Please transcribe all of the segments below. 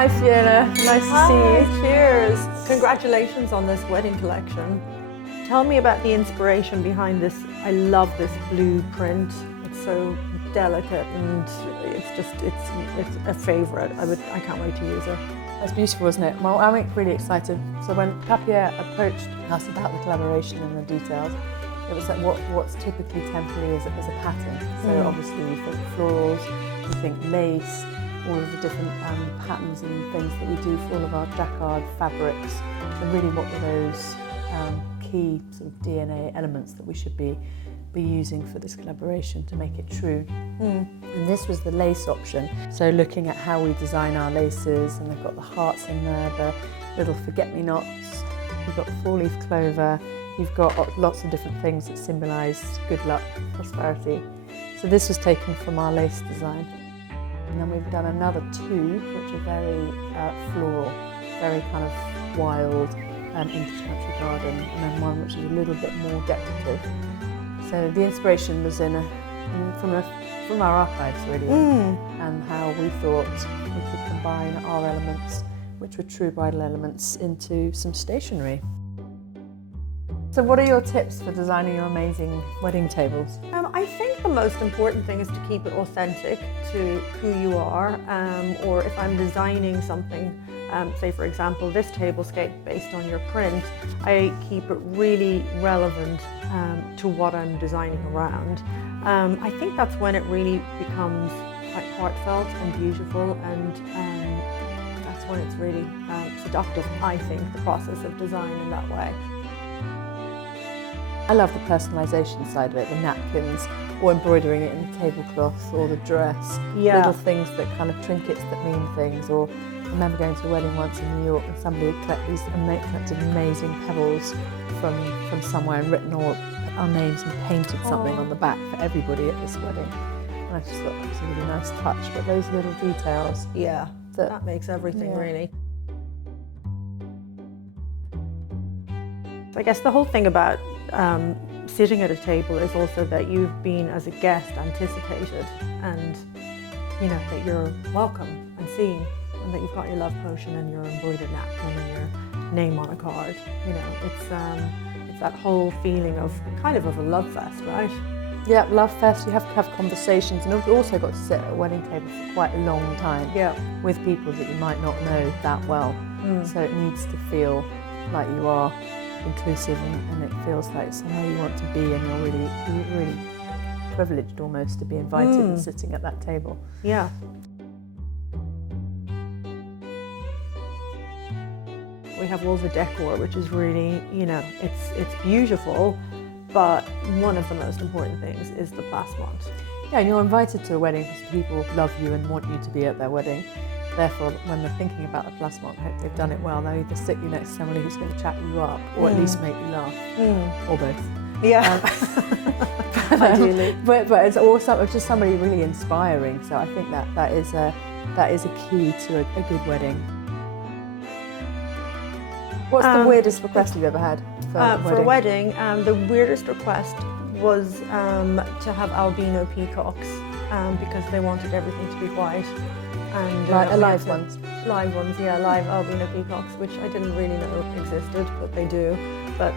Hi Fiona, nice to see you. Cheers. Congratulations on this wedding collection. Tell me about the inspiration behind this. I love this blue print. It's so delicate and it's a favorite. I can't wait to use it. That's beautiful, isn't it? Well, I'm really excited. So when Papier approached us about the collaboration and the details, it was like what's typically temporary is a pattern. So obviously you think florals, you think lace, all of the different patterns and things that we do for all of our jacquard fabrics. And really what were those key sort of DNA elements that we should be using for this collaboration to make it true. And this was the lace option. So looking at how we design our laces, and they've got the hearts in there, the little forget-me-nots, you've got four-leaf clover, you've got lots of different things that symbolise good luck, prosperity. So this was taken from our lace design. And then we've done another two, which are very floral, very kind of wild English country garden, and then one which is a little bit more decorative. So the inspiration was from our archives really, and how we thought we could combine our elements, which were true bridal elements, into some stationery. So what are your tips for designing your amazing wedding tables? I think the most important thing is to keep it authentic to who you are, or if I'm designing something, say for example this tablescape based on your print, I keep it really relevant to what I'm designing around. I think that's when it really becomes quite heartfelt and beautiful, and that's when it's really seductive, I think, the process of design in that way. I love the personalisation side of it, the napkins, or embroidering it in the tablecloth or the dress. Little things that kind of trinkets that mean things. Or I remember going to a wedding once in New York and somebody had collected amazing pebbles from somewhere and written all our names and painted something on the back for everybody at this wedding. And I just thought that was a really nice touch. But those little details, that makes everything really. I guess the whole thing about sitting at a table is also that you've been, as a guest, anticipated, and that you're welcome and seen, and that you've got your love potion and your embroidered napkin and your name on a card. It's that whole feeling of kind of a love fest, right? Yeah, love fest. You have to have conversations, and you've also got to sit at a wedding table for quite a long time with people that you might not know that well. So it needs to feel like you are inclusive, and it feels like somewhere you want to be, and you're really privileged almost to be invited and sitting at that table. Yeah. We have all the decor, which is really, it's beautiful, but one of the most important things is the placement. Yeah, and you're invited to a wedding because people love you and want you to be at their wedding. Therefore, when they're thinking about the placement, I hope they've done it well. They'll either sit you next to somebody who's going to chat you up, or at least make you laugh, or both. Yeah, ideally. But it's also just somebody really inspiring. So I think that is a key to a good wedding. What's the weirdest request you've ever had for a wedding? The weirdest request was to have albino peacocks because they wanted everything to be white. And live ones? Live ones, yeah, live albino peacocks, which I didn't really know existed, but they do. But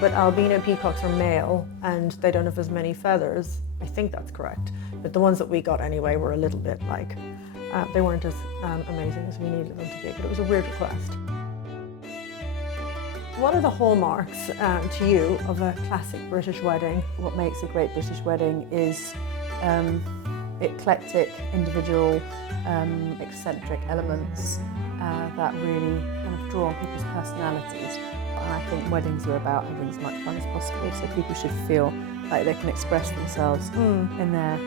but albino peacocks are male, and they don't have as many feathers. I think that's correct. But the ones that we got anyway were a little bit like, they weren't as amazing as we needed them to be, but it was a weird request. What are the hallmarks to you of a classic British wedding? What makes a great British wedding is eclectic, individual, eccentric elements that really kind of draw on people's personalities. And I think weddings are about having as much fun as possible, so people should feel like they can express themselves in their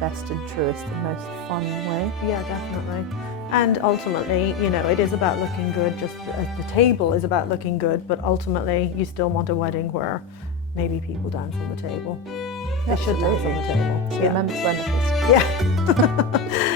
best and truest and most fun way. Yeah, definitely. And ultimately, it is about looking good, just the table is about looking good, but ultimately you still want a wedding where maybe people dance on the table. They should dance on the table. So remember to wear knickers. Yeah.